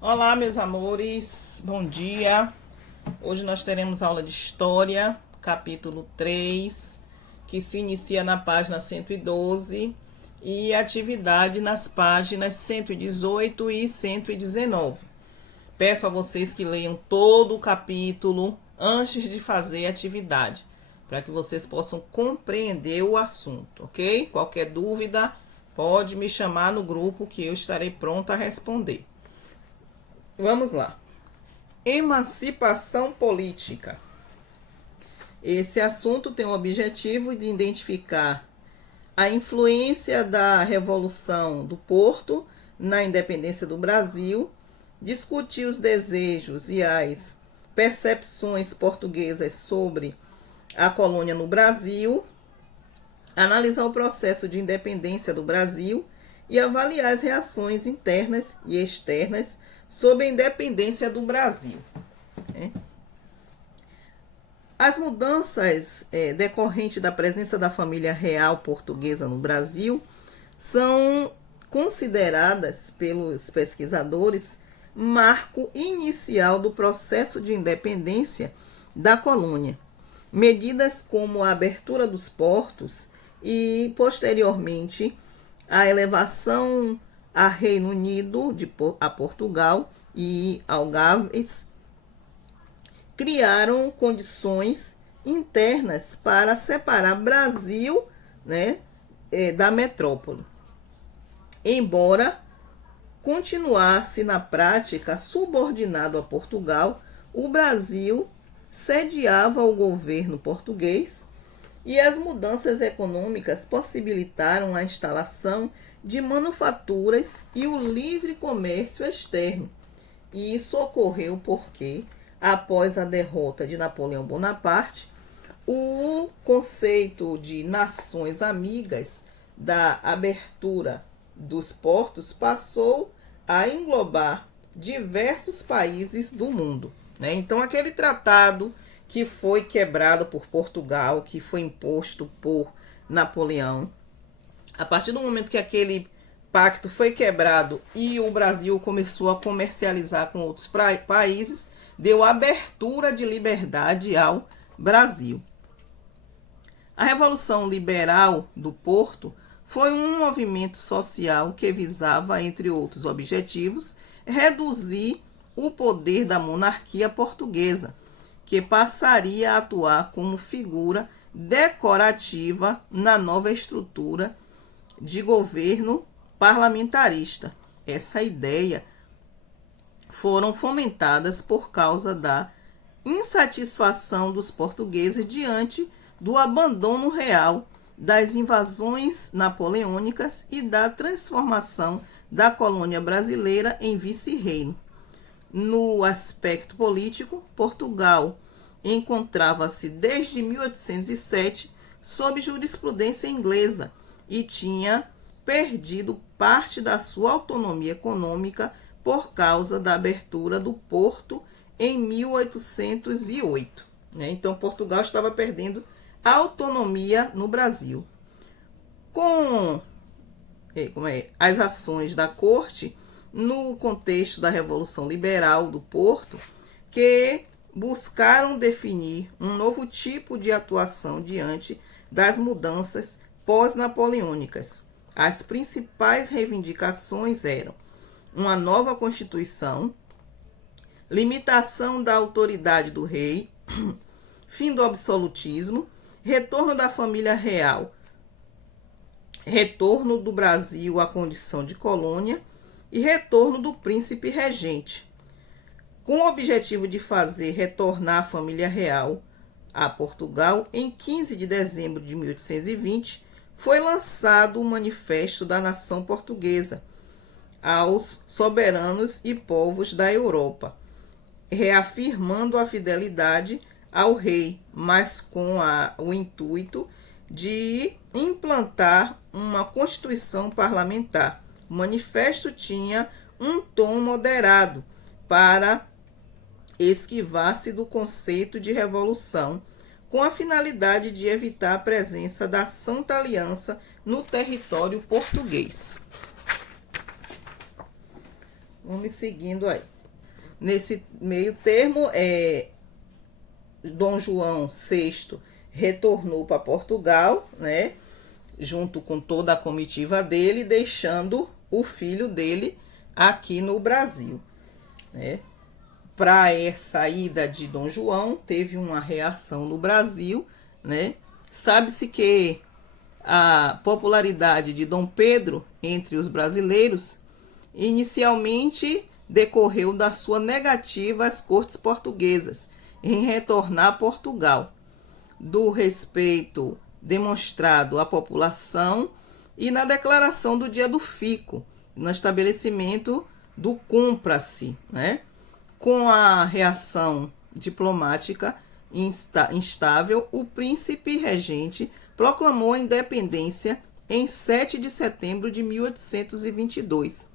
Olá, meus amores, bom dia. Hoje nós teremos aula de História, capítulo 3, que se inicia na página 112 e atividade nas páginas 118 e 119. Peço a vocês que leiam todo o capítulo antes de fazer a atividade, para que vocês possam compreender o assunto, ok? Qualquer dúvida, pode me chamar no grupo que eu estarei pronta a responder. Vamos lá. Emancipação política. Esse assunto tem o objetivo de identificar a influência da Revolução do Porto na independência do Brasil, discutir os desejos e as percepções portuguesas sobre a colônia no Brasil, analisar o processo de independência do Brasil e avaliar as reações internas e externas sobre a independência do Brasil. As mudanças decorrentes da presença da família real portuguesa no Brasil são consideradas pelos pesquisadores marco inicial do processo de independência da colônia. Medidas como a abertura dos portos e, posteriormente, a elevação a Reino Unido, a Portugal e Algarves, criaram condições internas para separar Brasil, da metrópole. Embora continuasse na prática subordinado a Portugal, o Brasil sediava o governo português e as mudanças econômicas possibilitaram a instalação de manufaturas e o livre comércio externo. E isso ocorreu porque, após a derrota de Napoleão Bonaparte, o conceito de nações amigas da abertura dos portos passou a englobar diversos países do mundo. Então, aquele tratado que foi quebrado por Portugal, que foi imposto por Napoleão, a partir do momento que aquele pacto foi quebrado e o Brasil começou a comercializar com outros países, deu abertura de liberdade ao Brasil. A Revolução Liberal do Porto foi um movimento social que visava, entre outros objetivos, reduzir o poder da monarquia portuguesa, que passaria a atuar como figura decorativa na nova estrutura de governo parlamentarista. Essa ideia foram fomentadas por causa da insatisfação dos portugueses diante do abandono real das invasões napoleônicas e da transformação da colônia brasileira em vice-reino. No aspecto político, Portugal encontrava-se desde 1807 sob jurisprudência inglesa e tinha perdido parte da sua autonomia econômica por causa da abertura do porto em 1808. Então, Portugal estava perdendo a autonomia no Brasil. Com as ações da corte, no contexto da Revolução Liberal do Porto, que buscaram definir um novo tipo de atuação diante das mudanças pós-napoleônicas. As principais reivindicações eram uma nova Constituição, limitação da autoridade do rei, fim do absolutismo, retorno da família real, retorno do Brasil à condição de colônia e retorno do príncipe regente. Com o objetivo de fazer retornar a família real a Portugal, em 15 de dezembro de 1820, foi lançado o Manifesto da Nação Portuguesa aos soberanos e povos da Europa, reafirmando a fidelidade ao rei, mas com o intuito de implantar uma constituição parlamentar. O manifesto tinha um tom moderado para esquivar-se do conceito de revolução, com a finalidade de evitar a presença da Santa Aliança no território português. Vamos seguindo aí. Nesse meio termo, Dom João VI retornou para Portugal, né? Junto com toda a comitiva dele, deixando o filho dele aqui no Brasil, né? Para essa ida de Dom João, teve uma reação no Brasil, né? Sabe-se que a popularidade de Dom Pedro entre os brasileiros inicialmente decorreu da sua negativa às cortes portuguesas em retornar a Portugal, do respeito demonstrado à população e na declaração do Dia do Fico, no estabelecimento do Cumpra-se, né? Com a reação diplomática instável, o príncipe regente proclamou a independência em 7 de setembro de 1822,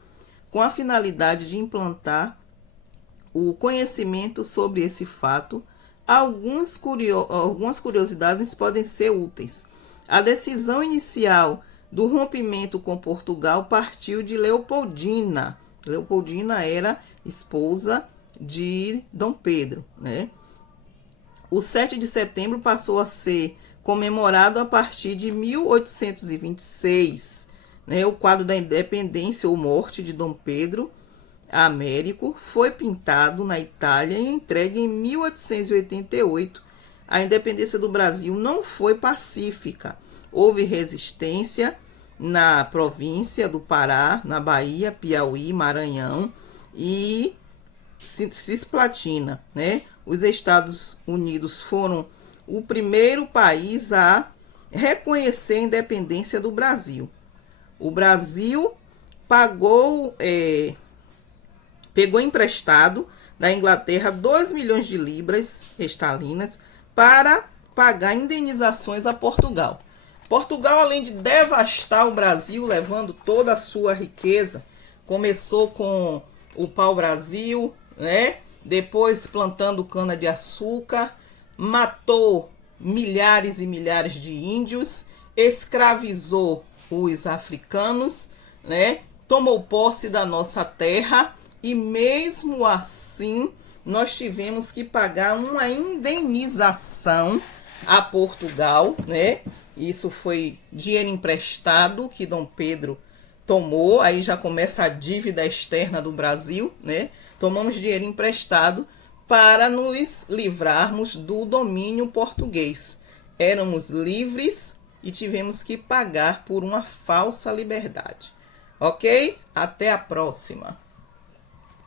com a finalidade de implantar o conhecimento sobre esse fato. Algumas curiosidades podem ser úteis. A decisão inicial do rompimento com Portugal partiu de Leopoldina. Leopoldina era esposa de Dom Pedro, né? O 7 de setembro passou a ser comemorado a partir de 1826, né? O quadro da independência ou morte de Dom Pedro Américo foi pintado na Itália e entregue em 1888. A independência do Brasil não foi pacífica. Houve resistência na província do Pará, na Bahia, Piauí, Maranhão e Cisplatina, né? Os Estados Unidos foram o primeiro país a reconhecer a independência do Brasil. O Brasil pegou emprestado da Inglaterra 2 milhões de libras esterlinas para pagar indenizações a Portugal. Portugal, além de devastar o Brasil, levando toda a sua riqueza, começou com o pau-brasil, né? Depois plantando cana-de-açúcar, matou milhares e milhares de índios, escravizou os africanos, né? Tomou posse da nossa terra e mesmo assim nós tivemos que pagar uma indenização a Portugal, né? Isso foi dinheiro emprestado que Dom Pedro tomou, aí já começa a dívida externa do Brasil, né? Tomamos dinheiro emprestado para nos livrarmos do domínio português. Éramos livres e tivemos que pagar por uma falsa liberdade. Ok? Até a próxima!